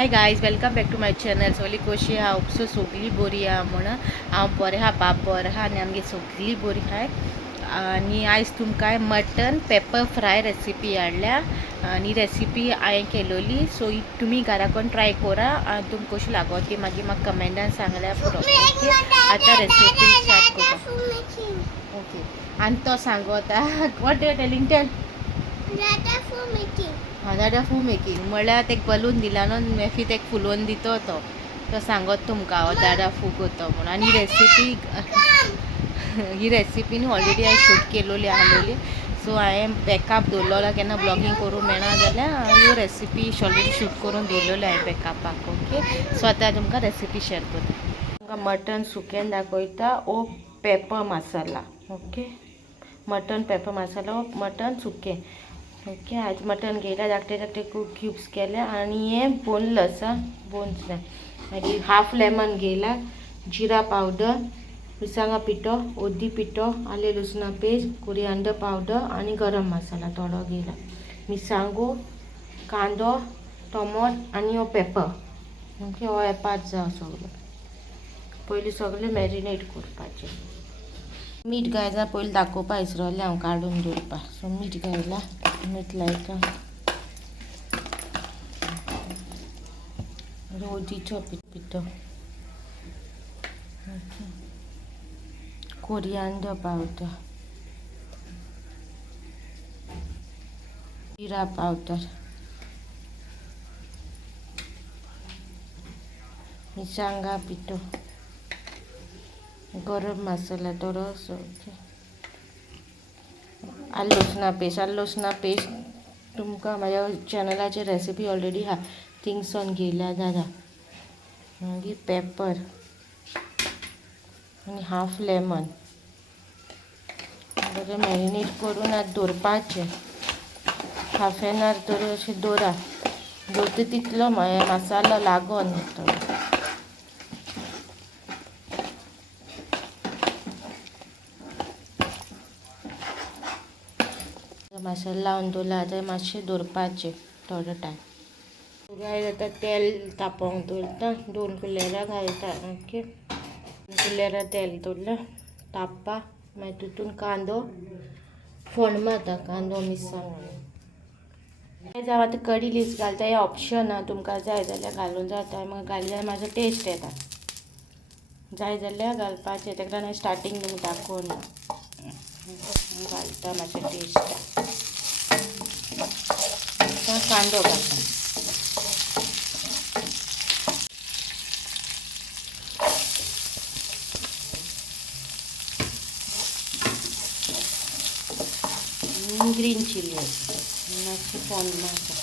High guys, welcome back to my channel. सगळी कशी आहा? उपसो सगळी बरी आहा म्हणून हांव बरें आहा, बाब बरें आहा आनी आमगे सगळी बरी आहाय. आनी आयज तुमकां मटन पेपर फ्राय रेसिपी हाडल्या आनी रेसिपी हांवें केलोली. सो तुमी घरा कोण ट्राय करा आनी तुमकां कशी लागो ती मागीर म्हाका कमेंटान सांगल्यार पुरो. ओके, आतां रेसिपी स्टार्ट करता. ओके, आनी तो सांगो आतां वॉट यू टेलिंग टेल. दादा फू मेकिंग म्हळ्यार ते बलून दिला न्हू मेफी ते फुलोवन दितो तो सांगत तुमकां हांव दादा फू करतो म्हणून. आनी ही रेसिपी न्हू ऑलरेडी हांवें शूट केलोली आहलोली. सो हांवें बॅकअप दवरलोलो केन्ना ब्लॉगिंग करूं मेळना जाल्यार ह्यो रेसिपी ऑलरेडी शूट करून दवरलेल्यो हांवें बॅकअपाक. ओके, सो आतां तुमकां रेसिपी शेअर करता. तुमकां मटन सुकें दाखयता ओ पेपर मसाला. ओके, मटन पेपर मसाला ओ मटन सुकें. ओके, आज मटन घेयला, धाकटे धाकटे क्यूब्स केले आनी हे बोनलेस बोन्स ना. मागीर हाफ लेमन घेयला, जिरा पावडर, मिरसांगा पिठो, ओदी पिठो, आले लसुणा पेस्ट, कोरिएंडर पावडर आनी गरम मसाला थोडो घेयला. मिरसांगो, कांदो, टोमोट आनी हो पेपर. ओके, हो येपाच जावं सगळो. पयलीं सगळें मॅरिनेट करपाचें. मीठ घायला पयलीं दाखोवपा विसरलें हांव काडून दवरपा. सो मीठ घायला, मीठ लायता, रोजीचो पिठो, कोरिएंडर पावडर, जीरा पावडर, मिरसांगा पिठो, गरम मसाला थोडोसो. आलं लसुणा पेस्ट तुमकां म्हाज्या चॅनलाचेर रेसिपी ऑलरेडी आहा, थिंगसून घेयल्या जाता. मागीर पेपर आनी हाफ लेमन बरें मॅरिनेट करून आतां दवरपाचें. हाफ एन आवर तरी अशें दवरा. दवरता तितलो मसालो लागोन तो. मसाला लावन दवरला आतां मातशें दवरपाचें थोडो टायम. गाय आतां तेल तापोवंक दवरता, 2 कुलेरां घालता. ओके, 2 कुलेरां तेल दवरलें तापपा. मागीर तितून कांदो फोण्ण मारता, कांदो मिरसांग जावं आतां कडी लिव्स घालता. हें ऑप्शन आहा, तुमकां जाय जाल्यार घालूं जाता. म्हाका घातल्यार म्हाजो टेस्ट येता. जाय जाल्यार घालपाचें, तेका लागून स्टार्टींग तुमकां दाखोवना. घालता मातशें टेस्ट. कांदो घालता, ग्रीन चिली मातशें फोण्ण मारता.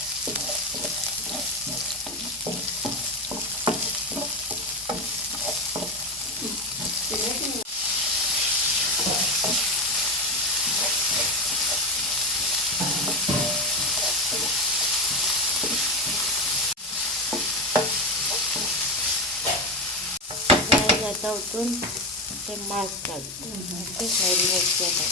जाता वचून ते मांस घालता. ओके, मॅरिनेट केला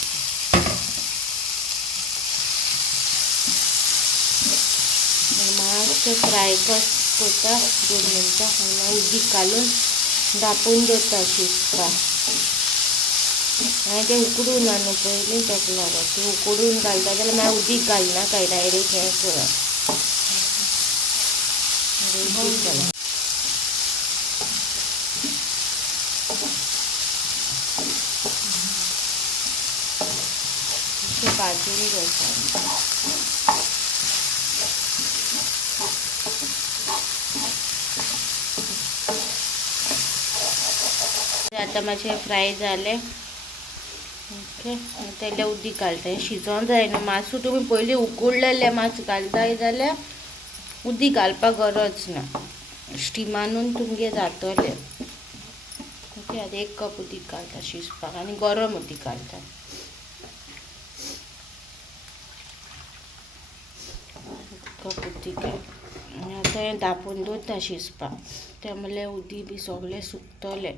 मातशें फ्राय करता 2 मिनटां आनी उदीक घालून धापून दवरता शिजपा. हांवें तें उकडूना न्हू पयलीं, ताका लागून तूं उकडून घालता जाल्यार मागीर उदीक घालनाका, डायरेक्ट हें कर. भाजून घेता. आतां मातशें फ्राय जालें. ओके, तेले उदीक घालता. हें शिजोवंक जाय न्हू मातसो. तुमी पयलीं उकडलेले मांस घालताय जाल्यार उदीक घालपाक गरज ना, स्टिमानूच तुमगे जातलें. ओके, आतां 1 कप उदीक घालता शिजपाक आनी गरम उदीक घालता. कप उदीक आनी आतां हें धापून दवरता शिजपाक. तें म्हणल्यार उदीक बी सगळें सुकतलें.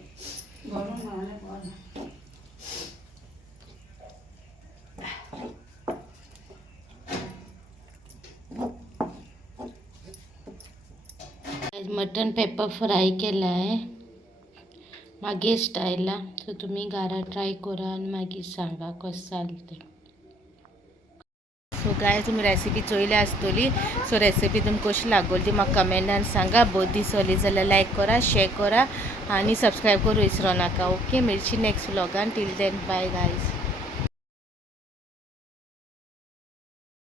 मटन पेपर फ्राय केला आहे मागे स्टायला. सो तुम्ही घरा ट्राय करा आणि मागीर सांगा कसं चालते. सो गाय तुम्ही रेसिपी चोयली आसतली. सो रेसिपी तुमकां कशी लागली ती म्हाका कमेंटान सांगा. बहुत दीस जाली जाल्यार लायक करा, शेअर करा आणि सबस्क्राईब करू विसरू नाका. ओके, मेळची नेक्स्ट व्लॉगान. Till then bye guys.